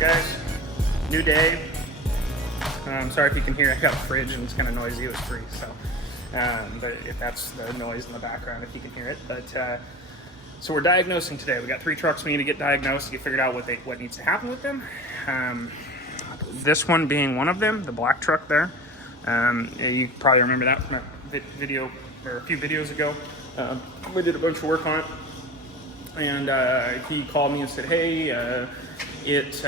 Alright guys, new day. Sorry if you can hear, I got a fridge and it's kind of noisy, it was free, so. But if that's the noise in the background, if you can hear it. But so we're diagnosing today. We got 3 trucks we need to get diagnosed, get figured out what needs to happen with them. This one being one of them, the black truck there. You probably remember that from a video, or a few videos ago. We did a bunch of work on it. And he called me and said, hey, it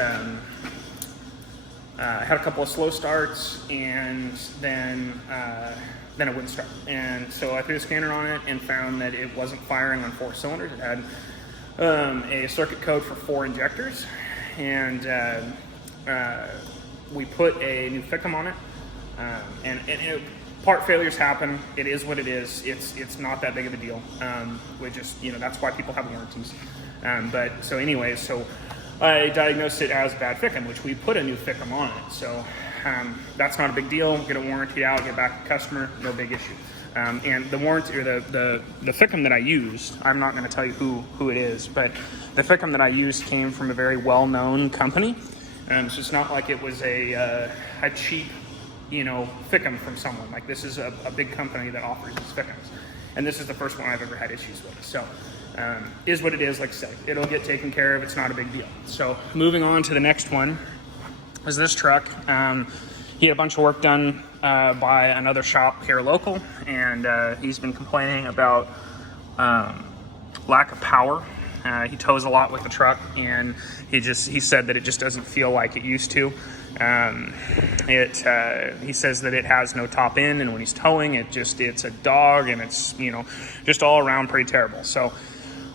had a couple of slow starts, and then it wouldn't start. And so I threw a scanner on it and found that it wasn't firing on 4 cylinders. It had a circuit code for 4 injectors, and we put a new FICM on it. And part failures happen. It is what it is. It's not that big of a deal. We just, that's why people have warranties. But so anyways, so I diagnosed it as bad FICM, which we put a new FICM on it. So that's not a big deal. Get a warranty out, get back to the customer, no big issue. And the warranty, or the FICM that I used, I'm not going to tell you who it is, but the FICM that I used came from a very well-known company. So it's not like it was a cheap, FICM from someone. Like, this is a big company that offers these FICMs. And this is the first one I've ever had issues with. So is what it is. Like I said, it'll get taken care of. It's not a big deal. So moving on to the next one is this truck. He had a bunch of work done by another shop here local, and he's been complaining about lack of power. He tows a lot with the truck, and he said that it just doesn't feel like it used to. He says that it has no top end, and when he's towing, it's a dog, and it's, just all around pretty terrible. So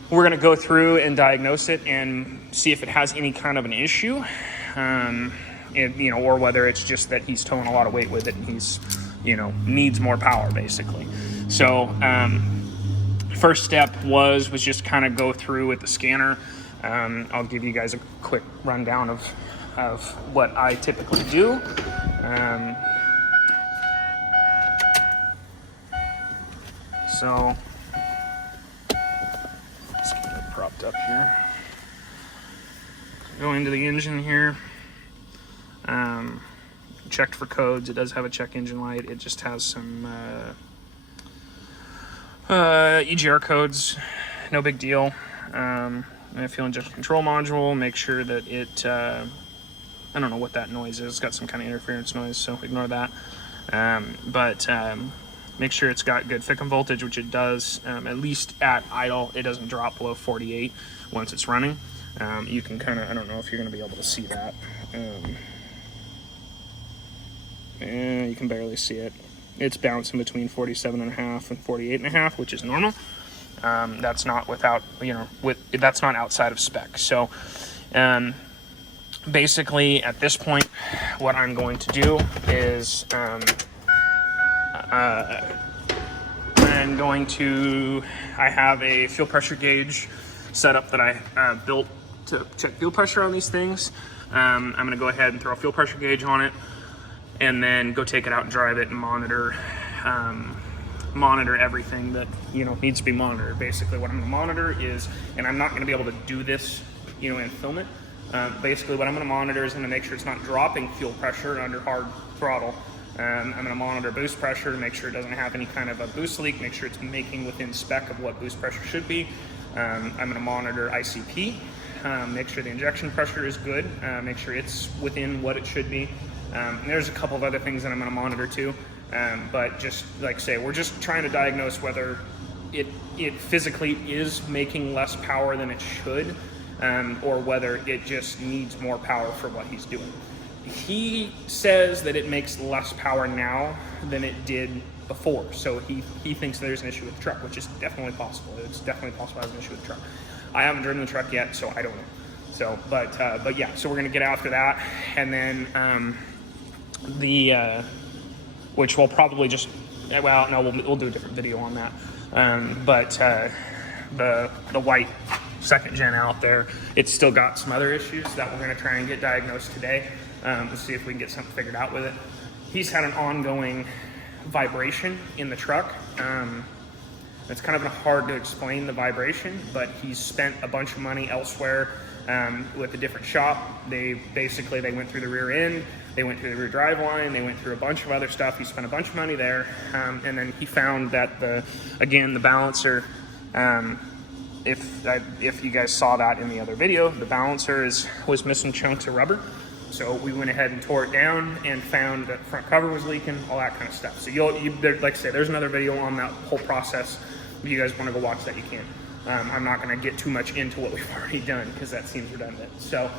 we're going to go through and diagnose it and see if it has any kind of an issue, or whether it's just that he's towing a lot of weight with it and he's, needs more power basically. So, first step was just kind of go through with the scanner. I'll give you guys a quick rundown of what I typically do. So let's get it propped up here. Go into the engine here. Checked for codes. It does have a check engine light. It just has some EGR codes. No big deal. Fuel injection control module. Make sure that it, I don't know what that noise is. It's got some kind of interference noise, so ignore that. But make sure it's got good FICM voltage, which it does. At least at idle, it doesn't drop below 48 once it's running. You can kind of, I don't know if you're going to be able to see that. You can barely see it. It's bouncing between 47.5 and 48.5, which is normal. That's not without, that's not outside of spec. So basically at this point, what I'm going to do is I have a fuel pressure gauge set up that I built to check fuel pressure on these things. I'm going to go ahead and throw a fuel pressure gauge on it, and then go take it out and drive it and monitor everything that needs to be monitored. Basically what I'm going to monitor is, and I'm not going to be able to do this and film it, basically what I'm going to monitor is I'm going to make sure it's not dropping fuel pressure under hard throttle. I'm going to monitor boost pressure to make sure it doesn't have any kind of a boost leak, make sure it's making within spec of what boost pressure should be. I'm going to monitor ICP, make sure the injection pressure is good, make sure it's within what it should be. And there's a couple of other things that I'm going to monitor too. But just like say, we're just trying to diagnose whether it physically is making less power than it should, or whether it just needs more power for what he's doing. He says that it makes less power now than it did before. So he thinks there's an issue with the truck, which is definitely possible. It's definitely possible there's an issue with the truck. I haven't driven the truck yet, so I don't know. So, but yeah, so we're going to get after that. And then, which we'll probably just, well, no, we'll do a different video on that. The white second gen out there, it's still got some other issues that we're going to try and get diagnosed today. To see if we can get something figured out with it. He's had an ongoing vibration in the truck. It's kind of hard to explain the vibration, but he's spent a bunch of money elsewhere with a different shop. They went through the rear end, they went through the rear drive line, they went through a bunch of other stuff. He spent a bunch of money there, and then he found that the balancer, if you guys saw that in the other video, the balancer was missing chunks of rubber. So we went ahead and tore it down and found that front cover was leaking, all that kind of stuff. So like I say, there's another video on that whole process. If you guys want to go watch that, you can. I'm not going to get too much into what we've already done because that seems redundant. So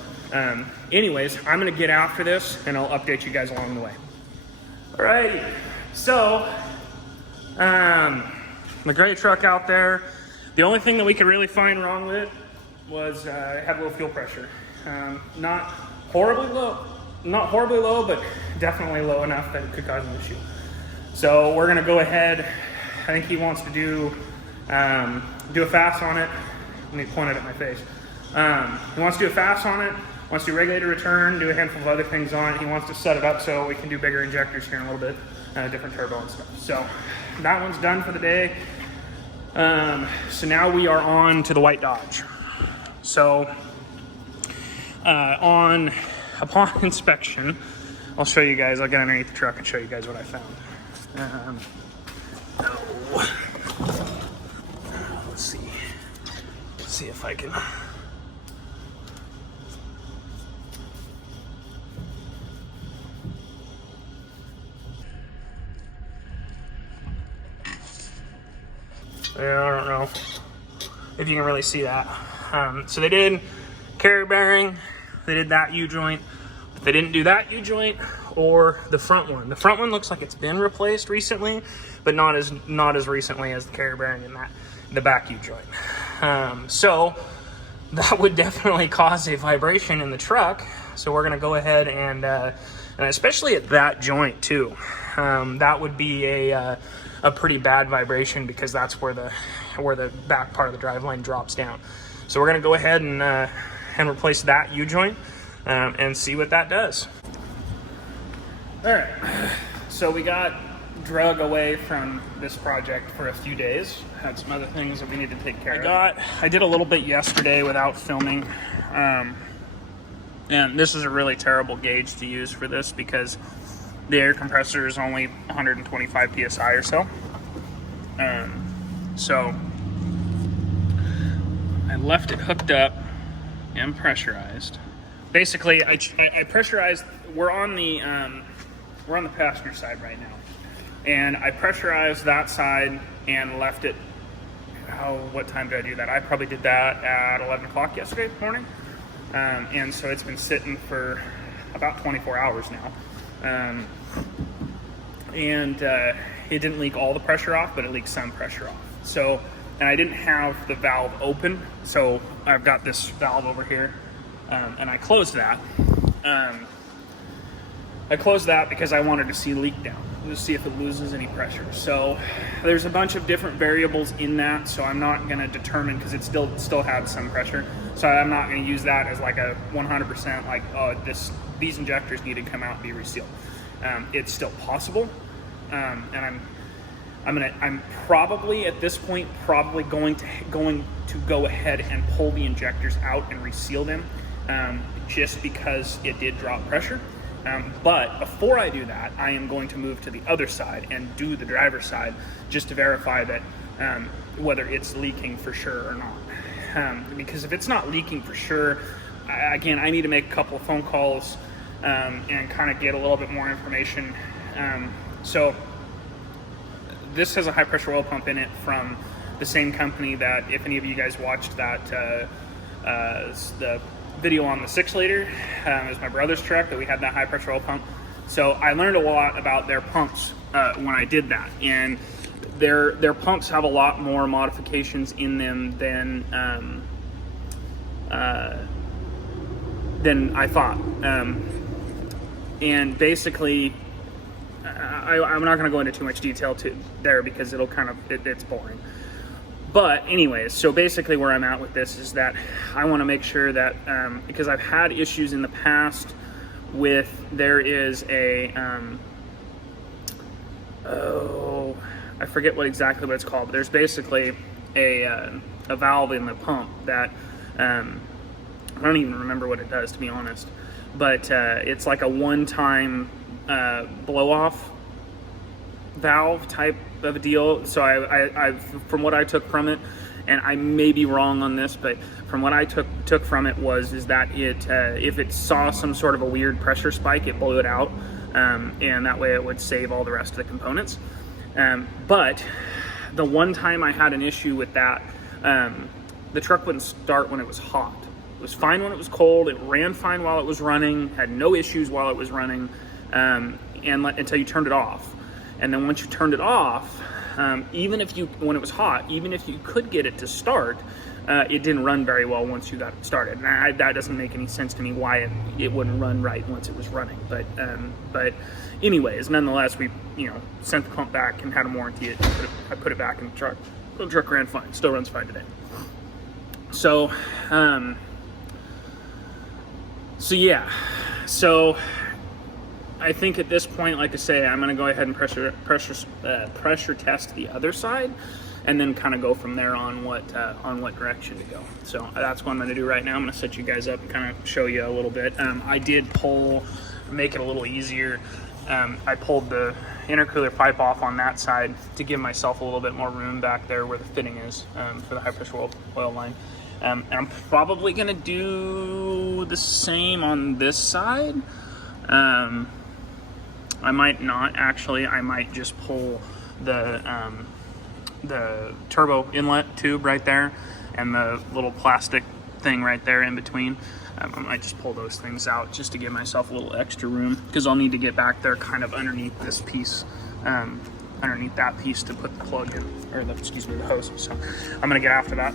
anyways, I'm going to get after this and I'll update you guys along the way. Alrighty, so the gray truck out there, the only thing that we could really find wrong with it was it had low fuel pressure. Not horribly low, but definitely low enough that it could cause an issue. So we're gonna go ahead. I think he wants to do a fast on it. Let me point it at my face. He wants to do a fast on it, wants to do regulator return, do a handful of other things on it. He wants to set it up so we can do bigger injectors here in a little bit, different turbo and stuff. So that one's done for the day. So now we are on to the white Dodge. So upon inspection, I'll show you guys. I'll get underneath the truck and show you guys what I found. Let's see if I can. Yeah, I don't know if you can really see that. So they did carrier bearing, they did that U-joint, but they didn't do that U-joint or the front one. The front one looks like it's been replaced recently, but not as recently as the carrier bearing and the back U-joint. So that would definitely cause a vibration in the truck. So we're gonna go ahead and especially at that joint too, that would be a pretty bad vibration because that's where the back part of the driveline drops down. So we're gonna go ahead and replace that U-joint and see what that does. All right, so we got drug away from this project for a few days. Had some other things that we need to take care of. I did a little bit yesterday without filming. And this is a really terrible gauge to use for this because the air compressor is only 125 PSI or so. So I left it hooked up and pressurized. Basically, I pressurized. We're on the passenger side right now, and I pressurized that side and left it. What time did I do that? I probably did that at 11 o'clock yesterday morning, and so it's been sitting for about 24 hours now. And it didn't leak all the pressure off, but it leaked some pressure off. So, and I didn't have the valve open, so I've got this valve over here, and I closed that. I closed that because I wanted to see leak down, to see if it loses any pressure. So there's a bunch of different variables in that, so I'm not going to determine, because it still had some pressure, so I'm not going to use that as like a 100% like, oh, these injectors need to come out and be resealed. It's still possible, and I'm probably at this point going to go ahead and pull the injectors out and reseal them, just because it did drop pressure. But before I do that, I am going to move to the other side and do the driver's side just to verify that whether it's leaking for sure or not. Because if it's not leaking for sure, again, I need to make a couple of phone calls and kind of get a little bit more information. So this has a high pressure oil pump in it from the same company that, if any of you guys watched that, the video on the 6-liter, it was my brother's truck that we had that high pressure oil pump. So I learned a lot about their pumps when I did that, and their pumps have a lot more modifications in them than I thought. And basically, I'm not going to go into too much detail there because it's boring. But anyways, so basically where I'm at with this is that I want to make sure that, because I've had issues in the past with, there is a, I forget exactly what it's called, but there's basically a valve in the pump that I don't even remember what it does, to be honest. But it's like a one-time blow-off valve type of a deal. So I from what I took from it, and I may be wrong on this, but from what I took from it is that it if it saw some sort of a weird pressure spike, it blew it out, and that way it would save all the rest of the components. But the one time I had an issue with that, the truck wouldn't start when it was hot. It was fine when it was cold. It ran fine while it was running, had no issues while it was running, until you turned it off. And then once you turned it off, when it was hot, even if you could get it to start, it didn't run very well once you got it started. And that doesn't make any sense to me why it wouldn't run right once it was running. But anyways, nonetheless, we sent the pump back and had them warranty it. I put it back in the truck. The truck ran fine. Still runs fine today. So yeah. So I think at this point, like I say, I'm going to go ahead and pressure test the other side, and then kind of go from there on what direction to go. So that's what I'm going to do right now. I'm going to set you guys up and kind of show you a little bit. I did make it a little easier. I pulled the intercooler pipe off on that side to give myself a little bit more room back there where the fitting is for the high pressure oil line. And I'm probably going to do the same on this side. I might not actually. I might just pull the turbo inlet tube right there and the little plastic thing right there in between. I might just pull those things out just to give myself a little extra room, because I'll need to get back there kind of underneath this piece, underneath that piece to put the plug in, or the hose. So I'm gonna get after that.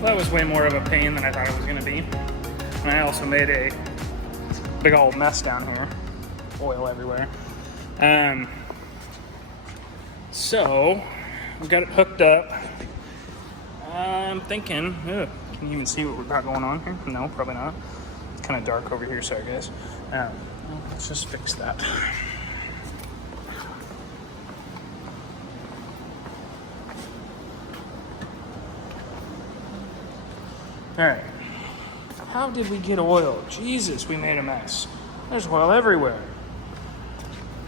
That was way more of a pain than I thought it was going to be. And I also made a big old mess down here. Oil everywhere. So, we've got it hooked up. I'm thinking, can you even see what we've got going on here? No, probably not. It's kind of dark over here, sorry guys. Let's just fix that. All right. How did we get oil? Jesus, we made a mess. There's oil everywhere.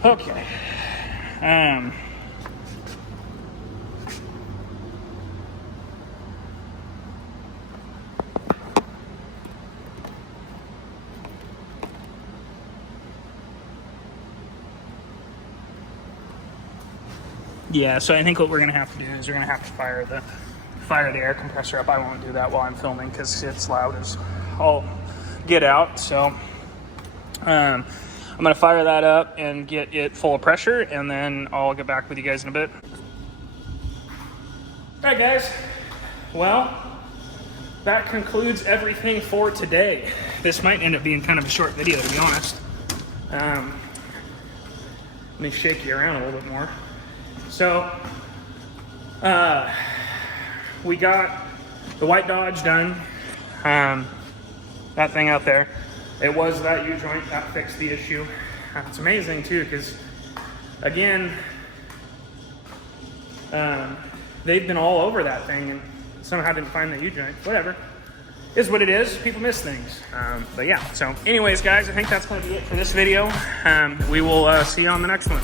Okay. Yeah, so I think what we're gonna have to do is we're gonna have to fire the air compressor up. I won't do that while I'm filming because it's loud as all get out. So I'm gonna fire that up and get it full of pressure, and then I'll get back with you guys in a bit. All right, guys. Well, that concludes everything for today. This might end up being kind of a short video, to be honest. Let me shake you around a little bit more. So, we got the white Dodge done. That thing out there. It was that U-joint that fixed the issue. It's amazing too, because again, they've been all over that thing and somehow didn't find the U-joint. Whatever. Is what it is. People miss things. But yeah, so anyways, guys, I think that's going to be it for this video. We will see you on the next one.